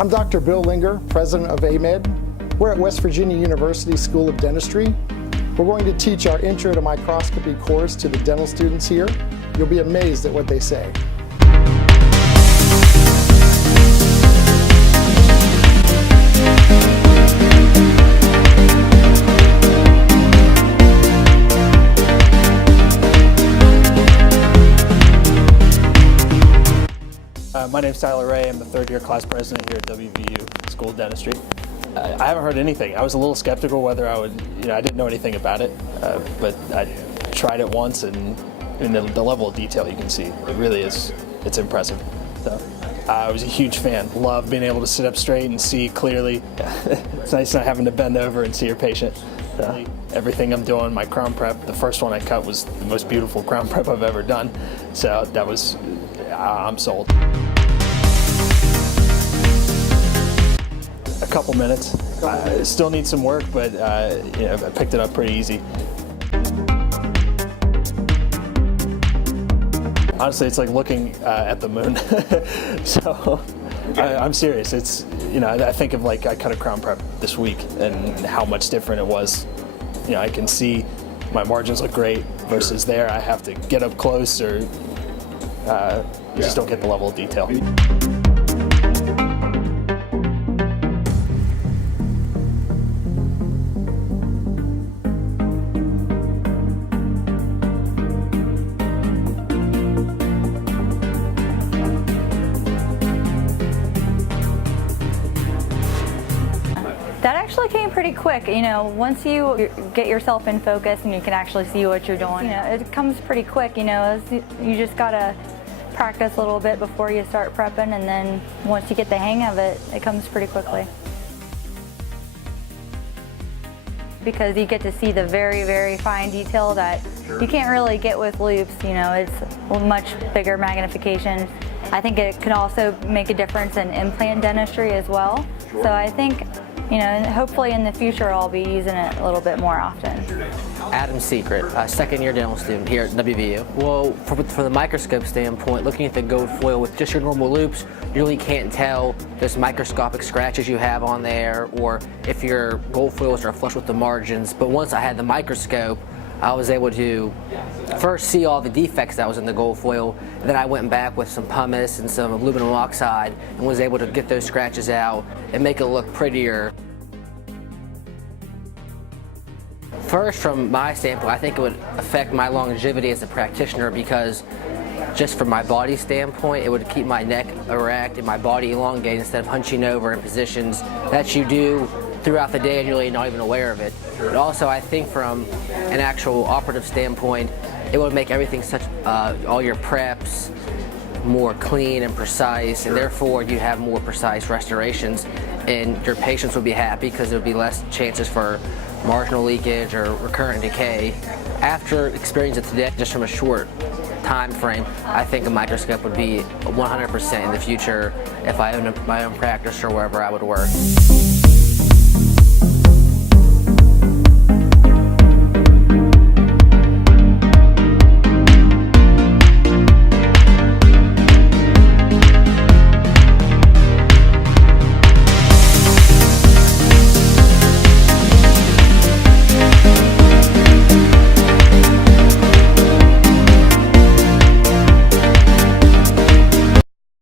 I'm Dr. Bill Linger, president of AMED. We're at West Virginia University School of Dentistry. We're going to teach our Intro to Microscopy course to the dental students here. You'll be amazed at what they say. My name's Tyler Ray. I'm the third-year class president here at WVU School of Dentistry. I haven't heard anything. I was a little skeptical whether I would, I didn't know anything about it, but I tried it once, and the level of detail you can see, it really is, it's impressive. So, I was a huge fan. Love being able to sit up straight and see clearly. It's nice not having to bend over and see your patient. Everything I'm doing, my crown prep, the first one I cut was the most beautiful crown prep I've ever done. So that was, I'm sold. A couple minutes. Still need some work, but I picked it up pretty easy. Honestly, it's like looking at the moon. So I'm serious. It's I think of I cut a crown prep this week and how much different it was. I can see my margins look great versus there I have to get up close or you just don't get the level of detail. That actually came pretty quick. Once you get yourself in focus and you can actually see what you're doing, it comes pretty quick. You just gotta practice a little bit before you start prepping, and then once you get the hang of it, it comes pretty quickly. Because you get to see the very, very fine detail that you can't really get with loupes. It's a much bigger magnification. I think it can also make a difference in implant dentistry as well. So I think, hopefully in the future I'll be using it a little bit more often. Adam Secret, a second-year dental student here at WVU. Well, from the microscope standpoint, looking at the gold foil with just your normal loupes, you really can't tell those microscopic scratches you have on there, or if your gold foils are flush with the margins. But once I had the microscope, I was able to first see all the defects that was in the gold foil, and then I went back with some pumice and some aluminum oxide and was able to get those scratches out and make it look prettier. First, from my standpoint, I think it would affect my longevity as a practitioner, because just from my body standpoint, it would keep my neck erect and my body elongated instead of hunching over in positions that you do throughout the day and you're really not even aware of it. But also, I think from an actual operative standpoint, it would make everything all your preps more clean and precise, and therefore you have more precise restorations, and your patients would be happy because there would be less chances for marginal leakage or recurrent decay. After experiencing it today, just from a short time frame, I think a microscope would be 100% in the future if I owned my own practice or wherever I would work.